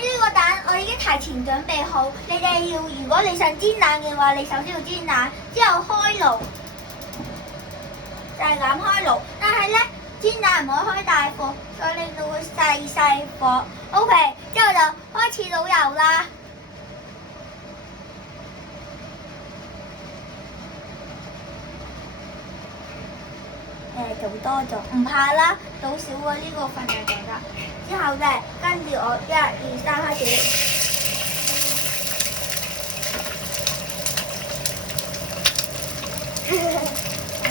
呢個蛋我已經提前準備好，你哋要如果你想煎蛋嘅話，你首先要煎蛋，之後開爐，就係咁開爐。但係咧煎蛋唔可以開大火，所以令到佢細火。OK， 之後就開始倒油啦。做多咗唔怕啦，倒少過呢個份量就得。之後咧，跟住我1、2、3開始。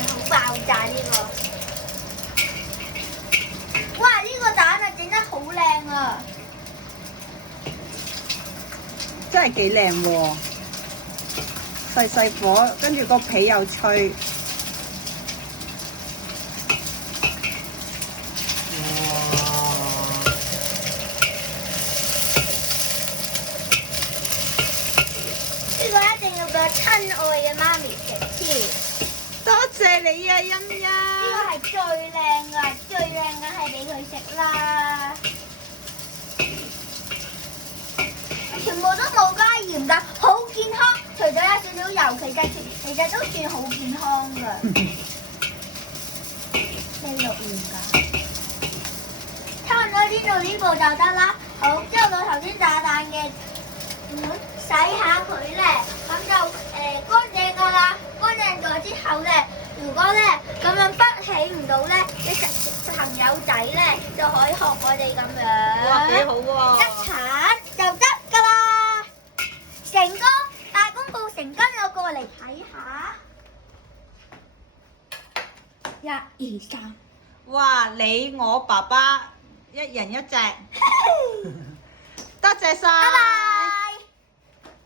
好爆炸呢個！哇！呢個蛋啊整得好靚啊！真係幾靚喎，細火，跟住個皮又脆。呢個一定要俾親愛嘅媽咪食添。多謝你啊，欣欣。呢個係最靚㗎，最靚嘅係俾佢食啦。全部都冇加鹽㗎，好健康。除咗有少少油，其實都算好健康㗎。咩肉嚟㗎？差唔多煎到呢步就得啦。好，之後到頭先炸蛋嘅，洗下佢咧，咁就乾淨㗎啦。乾淨咗之後咧，如果咧咁樣筆起唔到咧，你朋友仔咧就可以學我哋咁樣。哇，幾好喎！一鏟就得㗎啦，成功！大功告成，跟我過嚟睇下。1、2、3。哇，你我爸爸一人一隻，多謝晒。拜拜。